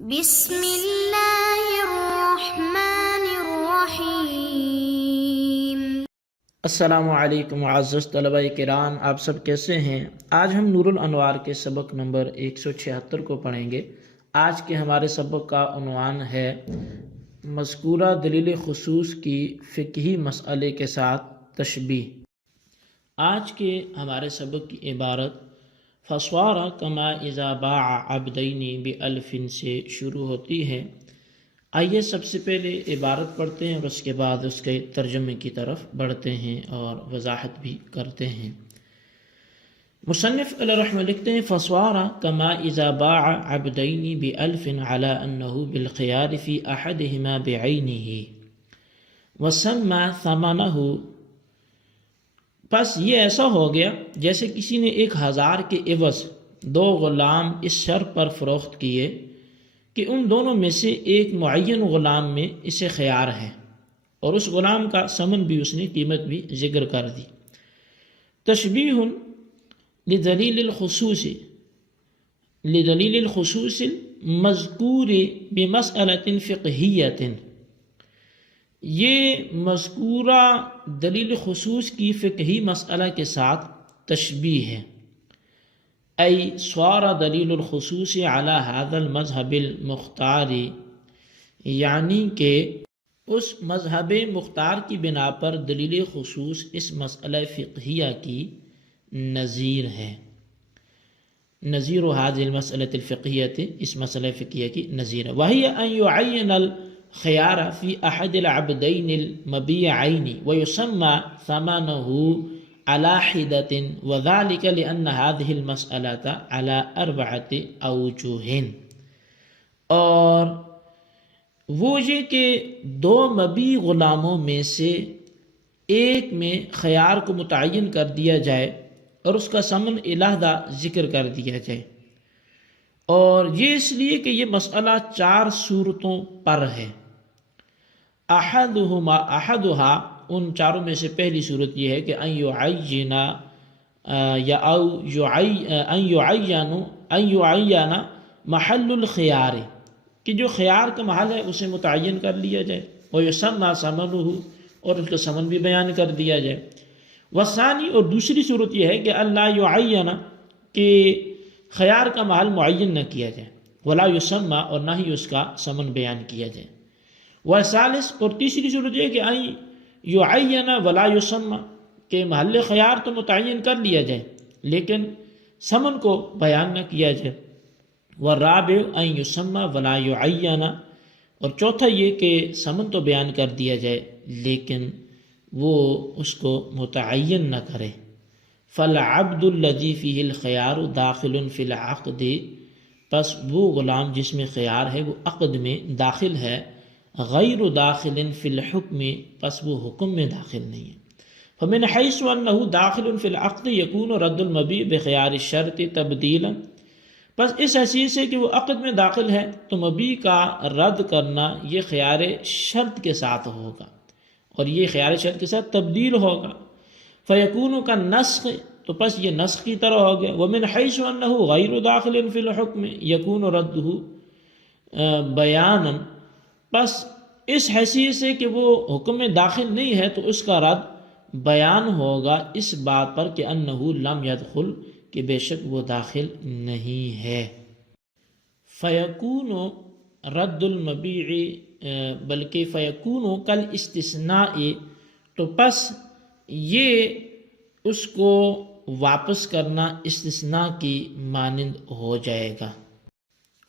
بسم اللہ الرحمن الرحیم۔ السلام علیکم معزز طلبہ کرام، آپ سب کیسے ہیں؟ آج ہم نور الانوار کے سبق نمبر 176 کو پڑھیں گے۔ آج کے ہمارے سبق کا عنوان ہے مذکورہ دلیل خصوص کی فقہی مسئلے کے ساتھ تشبیہ۔ آج کے ہمارے سبق کی عبارت فصوار کما اذا باع عبدین بألف سے شروع ہوتی ہے۔ آئیے سب سے پہلے عبارت پڑھتے ہیں اور اس کے بعد اس کے ترجمے کی طرف بڑھتے ہیں اور وضاحت بھی کرتے ہیں۔ مصنف علیہ رحمہ لکھتے ہیں فصوار کما اذا باع عبدین بألف على انه بالخيار في احدهما بعینه وسمى ثمنه۔ پس یہ ایسا ہو گیا جیسے کسی نے 1000 کے عوض 2 غلام اس شرط پر فروخت کیے کہ ان دونوں میں سے ایک معین غلام میں اسے خیار ہے، اور اس غلام کا ثمن بھی اس نے قیمت بھی ذکر کر دی۔ تشبیہ لدلیل الخصوص المذکور بمسئلۃ فقہیۃ۔ یہ مذکورہ دلیل خصوص کی فقہی مسئلہ کے ساتھ تشبیہ ہے۔ ای صار دلیل الخصوص علی هذا المذہب المختار، یعنی کہ اس مذہب مختار کی بنا پر دلیل خصوص اس مسئلہ فقہیہ کی نظیر ہے۔ نظیر هذه المسألة الفقہیۃ، اس مسئلہ فقہیہ کی نظیر ہے۔ وہی ان یعین الخیار فی احد العبدین المبیعین ویسمى ثمنه على حدۃ، وذلك لأن هذه المسألة على 4 اوجہ۔ اور وہ یہ کہ 2 مبیع غلاموں میں سے ایک میں خیار کو متعین کر دیا جائے اور اس کا ثمن علیحدہ ذکر کر دیا جائے، اور یہ اس لیے کہ یہ مسئلہ 4 صورتوں پر ہے۔ احدھا ان چاروں میں سے پہلی صورت یہ ہے کہ ان یعین محل الخیار، کہ جو خیار کا محل ہے اسے متعین کر لیا جائے، ویسمى ثمنہ، اور اس کا ثمن بھی بیان کر دیا جائے۔ والثانی، اور دوسری صورت یہ ہے کہ اللہ یعین، کہ خیار کا محل معین نہ کیا جائے، ولا یسمى، اور نہ ہی اس کا ثمن بیان کیا جائے۔ والثالث، اور تیسری صورت یہ ہے کہ ان یعین ولا یسمى، کہ محل خیار تو متعین کر لیا جائے لیکن ثمن کو بیان نہ کیا جائے۔ والرابع ان یسمى ولا یعین، اور چوتھا یہ کہ ثمن تو بیان کر دیا جائے لیکن وہ اس کو متعین نہ کرے۔ فالعبد الذی فیہ الخیار داخل فی العقد، پس وہ غلام جس میں خیار ہے وہ عقد میں داخل ہے، غیر داخل فی الحکم، پس وہ حکم میں داخل نہیں ہے۔ فمن حیث انہ داخل فی العقد یکون رد المبیع بخیار الشرط تبدیلا، پس اس حیثیت سے کہ وہ عقد میں داخل ہے تو مبیع کا رد کرنا یہ خیار شرط کے ساتھ ہوگا، اور یہ خیار شرط کے ساتھ تبدیل ہوگا۔ فیکون کا نسخ، تو پس یہ نسخ کی طرح ہو گیا۔ ومن حیث انہ غیر داخل فی الحکم یکون ردہ بیانا، پس اس حیثیت سے کہ وہ حکم میں داخل نہیں ہے تو اس کا رد بیان ہوگا اس بات پر کہ انہ لم یدخل، کہ بے شک وہ داخل نہیں ہے۔ فیکون رد المبیع، بلکہ فیکون کل استثناء، تو پس یہ اس کو واپس کرنا استثناء کی مانند ہو جائے گا۔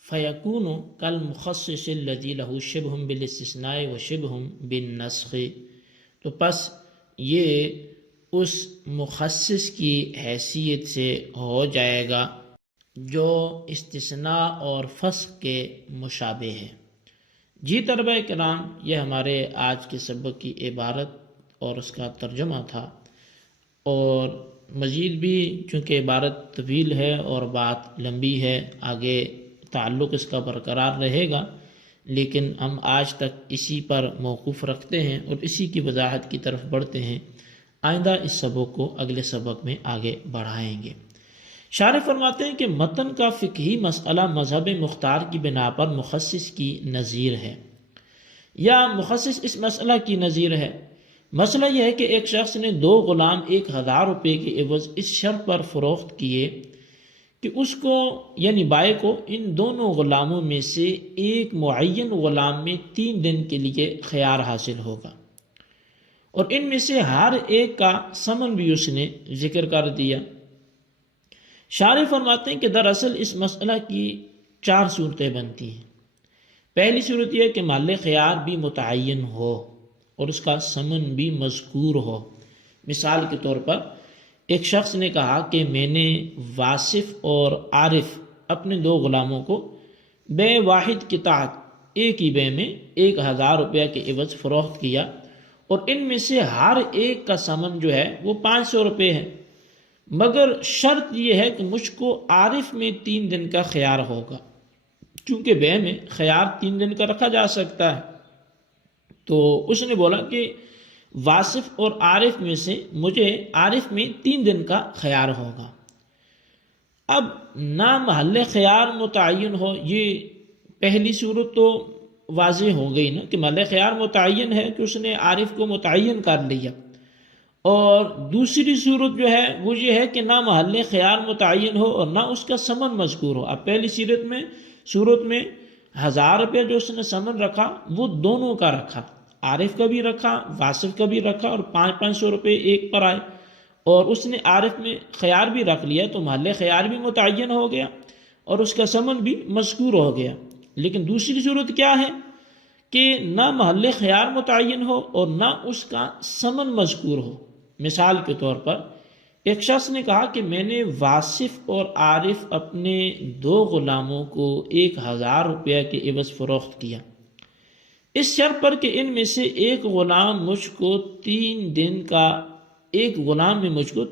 فیکون کالمخصص الذی لہ شبہ بالاستثناء و شبہ بالنسخ، تو پس یہ اس مخصص کی حیثیت سے ہو جائے گا جو استثناء اور فسخ کے مشابہ ہے۔ جی طلبہ کرام، یہ ہمارے آج کے سبق کی عبارت اور اس کا ترجمہ تھا، اور مزید بھی چونکہ عبارت طویل ہے اور بات لمبی ہے، آگے تعلق اس کا برقرار رہے گا، لیکن ہم آج تک اسی پر موقوف رکھتے ہیں اور اسی کی وضاحت کی طرف بڑھتے ہیں۔ آئندہ اس سبق کو اگلے سبق میں آگے بڑھائیں گے۔ شارح فرماتے ہیں کہ متن کا فقہی مسئلہ مذہب مختار کی بنا پر مخصص کی نظیر ہے، یا مخصص اس مسئلہ کی نظیر ہے۔ مسئلہ یہ ہے کہ ایک شخص نے 2 غلام 1000 روپے کے عوض اس شرط پر فروخت کیے کہ اس کو یعنی بائع کو ان دونوں غلاموں میں سے ایک معین غلام میں 3 دن کے لیے خیار حاصل ہوگا، اور ان میں سے ہر ایک کا ثمن بھی اس نے ذکر کر دیا۔ شارح فرماتے ہیں کہ دراصل اس مسئلہ کی 4 صورتیں بنتی ہیں۔ پہلی صورت یہ ہے کہ محل خیار بھی متعین ہو اور اس کا ثمن بھی مذکور ہو۔ مثال کے طور پر ایک شخص نے کہا کہ میں نے واصف اور عارف اپنے 2 غلاموں کو بے واحد کے تحت ایک ہی بے میں 1000 روپیہ کے عوض فروخت کیا، اور ان میں سے ہر ایک کا ثمن جو ہے وہ 500 روپے ہے، مگر شرط یہ ہے کہ مجھ کو عارف میں 3 دن کا خیار ہوگا، چونکہ بے میں خیار 3 دن کا رکھا جا سکتا ہے۔ تو اس نے بولا کہ واصف اور عارف میں سے مجھے عارف میں 3 دن کا خیار ہوگا۔ اب نہ محل خیار متعین ہو، یہ پہلی صورت تو واضح ہو گئی نا کہ محل خیار متعین ہے کہ اس نے عارف کو متعین کر لیا، اور دوسری صورت جو ہے وہ یہ ہے کہ نہ محل خیار متعین ہو اور نہ اس کا ثمن مذکور ہو۔ اب پہلی صورت میں 1000 روپے جو اس نے ثمن رکھا وہ دونوں کا رکھا، عارف کا بھی رکھا، واصف کا بھی رکھا، اور 500 روپے ایک پر آئے، اور اس نے عارف میں خیار بھی رکھ لیا، تو محل خیار بھی متعین ہو گیا اور اس کا ثمن بھی مذکور ہو گیا۔ لیکن دوسری صورت کیا ہے کہ نہ محل خیار متعین ہو اور نہ اس کا ثمن مذکور ہو۔ مثال کے طور پر ایک شخص نے کہا کہ میں نے واصف اور عارف اپنے 2 غلاموں کو 1000 روپیہ کے عوض فروخت کیا، اس شرط پر کہ ان میں سے ایک غلام میں مجھ کو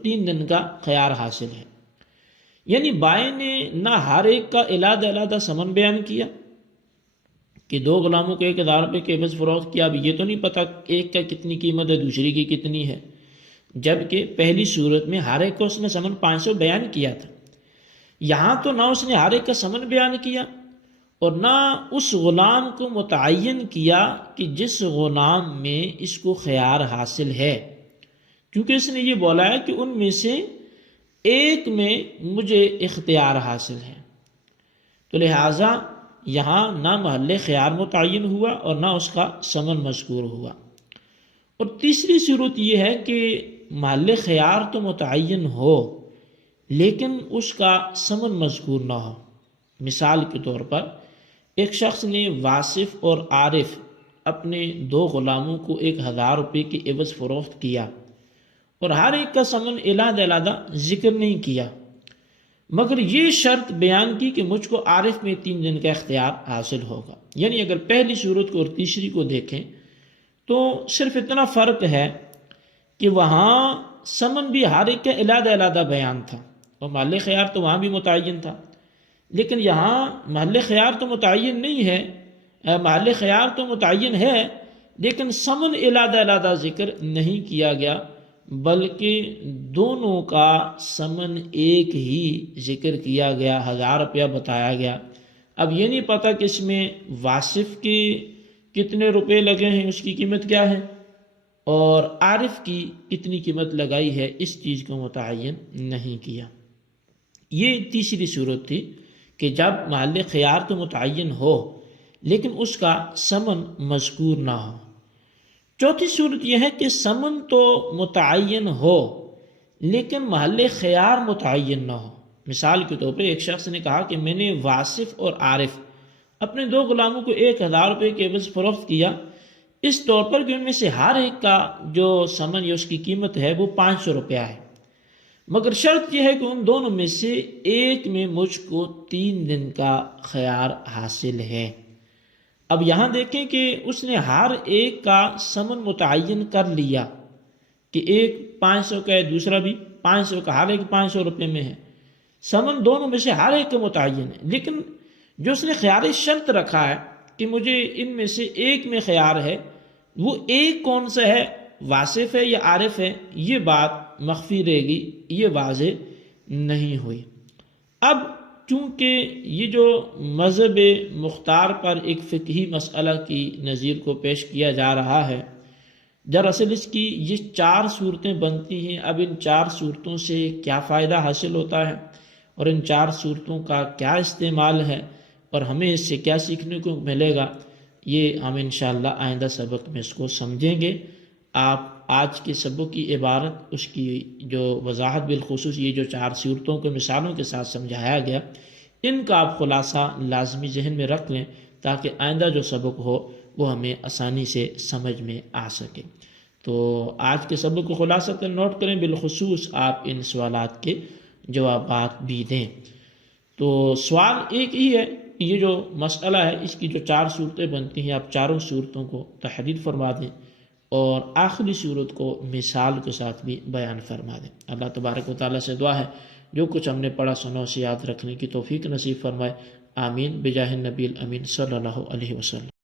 3 دن کا خیار حاصل ہے۔ یعنی بائع نے نہ ہر ایک کا علیحدہ ثمن بیان کیا کہ 2 غلاموں کو 1000 روپے کے عوض فروخت کیا، اب یہ تو نہیں پتہ ایک کا کتنی قیمت ہے دوسری کی کتنی ہے، جبکہ پہلی صورت میں ہر ایک کو اس نے ثمن 500 بیان کیا تھا۔ یہاں تو نہ اس نے ہر ایک کا ثمن بیان کیا اور نہ اس غلام کو متعین کیا کہ جس غلام میں اس کو خیار حاصل ہے، کیونکہ اس نے یہ بولا ہے کہ ان میں سے ایک میں مجھے اختیار حاصل ہے، تو لہٰذا یہاں نہ محل خیار متعین ہوا اور نہ اس کا ثمن مذکور ہوا۔ اور تیسری صورت یہ ہے کہ محل خیار تو متعین ہو لیکن اس کا ثمن مذکور نہ ہو۔ مثال کے طور پر ایک شخص نے واصف اور عارف اپنے 2 غلاموں کو 1000 روپے کے عوض فروخت کیا اور ہر ایک کا ثمن علیحدہ ذکر نہیں کیا، مگر یہ شرط بیان کی کہ مجھ کو عارف میں 3 دن کا اختیار حاصل ہوگا۔ یعنی اگر پہلی صورت کو اور تیسری کو دیکھیں تو صرف اتنا فرق ہے کہ وہاں ثمن بھی ہر ایک کا علیحدہ بیان تھا اور محل خیار تو وہاں بھی متعین تھا، لیکن یہاں محل خیار تو متعین نہیں ہے، محل خیار تو متعین ہے لیکن ثمن علیحدہ ذکر نہیں کیا گیا، بلکہ دونوں کا ثمن ایک ہی ذکر کیا گیا، 1000 روپیہ بتایا گیا۔ اب یہ نہیں پتہ کہ اس میں واصف کے کتنے روپے لگے ہیں، اس کی قیمت کیا ہے، اور عارف کی کتنی قیمت لگائی ہے، اس چیز کو متعین نہیں کیا۔ یہ تیسری صورت تھی کہ جب محل خیار تو متعین ہو لیکن اس کا ثمن مذکور نہ ہو۔ چوتھی صورت یہ ہے کہ ثمن تو متعین ہو لیکن محل خیار متعین نہ ہو۔ مثال کے طور پر ایک شخص نے کہا کہ میں نے واصف اور عارف اپنے 2 غلاموں کو 1000 روپے کے عوض فروخت کیا، اس طور پر کہ ان میں سے ہر ایک کا جو ثمن یا اس کی قیمت ہے وہ 500 روپیہ ہے، مگر شرط یہ ہے کہ ان دونوں میں سے ایک میں مجھ کو 3 دن کا خیار حاصل ہے۔ اب یہاں دیکھیں کہ اس نے ہر ایک کا ثمن متعین کر لیا کہ ایک 500 کا ہے، دوسرا بھی 500 کا، ہر ایک 500 روپے میں ہے، ثمن دونوں میں سے ہر ایک کا متعین ہے، لیکن جو اس نے خیار شرط رکھا ہے کہ مجھے ان میں سے ایک میں خیار ہے، وہ ایک کون سا ہے، واصف ہے یا عارف ہے، یہ بات مخفی رہے گی، یہ واضح نہیں ہوئی۔ اب چونکہ یہ جو مذہب مختار پر ایک فقہی مسئلہ کی نظیر کو پیش کیا جا رہا ہے، دراصل اس کی یہ 4 صورتیں بنتی ہیں۔ اب ان 4 صورتوں سے کیا فائدہ حاصل ہوتا ہے اور ان 4 صورتوں کا کیا استعمال ہے اور ہمیں اس سے کیا سیکھنے کو ملے گا، یہ ہم انشاءاللہ آئندہ سبق میں اس کو سمجھیں گے۔ آپ آج کے سبق کی عبارت، اس کی جو وضاحت بالخصوص یہ جو 4 صورتوں کو مثالوں کے ساتھ سمجھایا گیا، ان کا آپ خلاصہ لازمی ذہن میں رکھ لیں تاکہ آئندہ جو سبق ہو وہ ہمیں آسانی سے سمجھ میں آ سکے۔ تو آج کے سبق کو خلاصہ نوٹ کریں، بالخصوص آپ ان سوالات کے جوابات بھی دیں۔ تو سوال ایک ہی ہے، یہ جو مسئلہ ہے اس کی جو 4 صورتیں بنتی ہیں، آپ چاروں صورتوں کو تحریر فرما دیں اور آخری صورت کو مثال کے ساتھ بھی بیان فرما دیں۔ اللہ تبارک و تعالیٰ سے دعا ہے جو کچھ ہم نے پڑھا سنا اسے یاد رکھنے کی توفیق نصیب فرمائے۔ آمین بجاہ النبی الامین صلی اللہ علیہ وسلم۔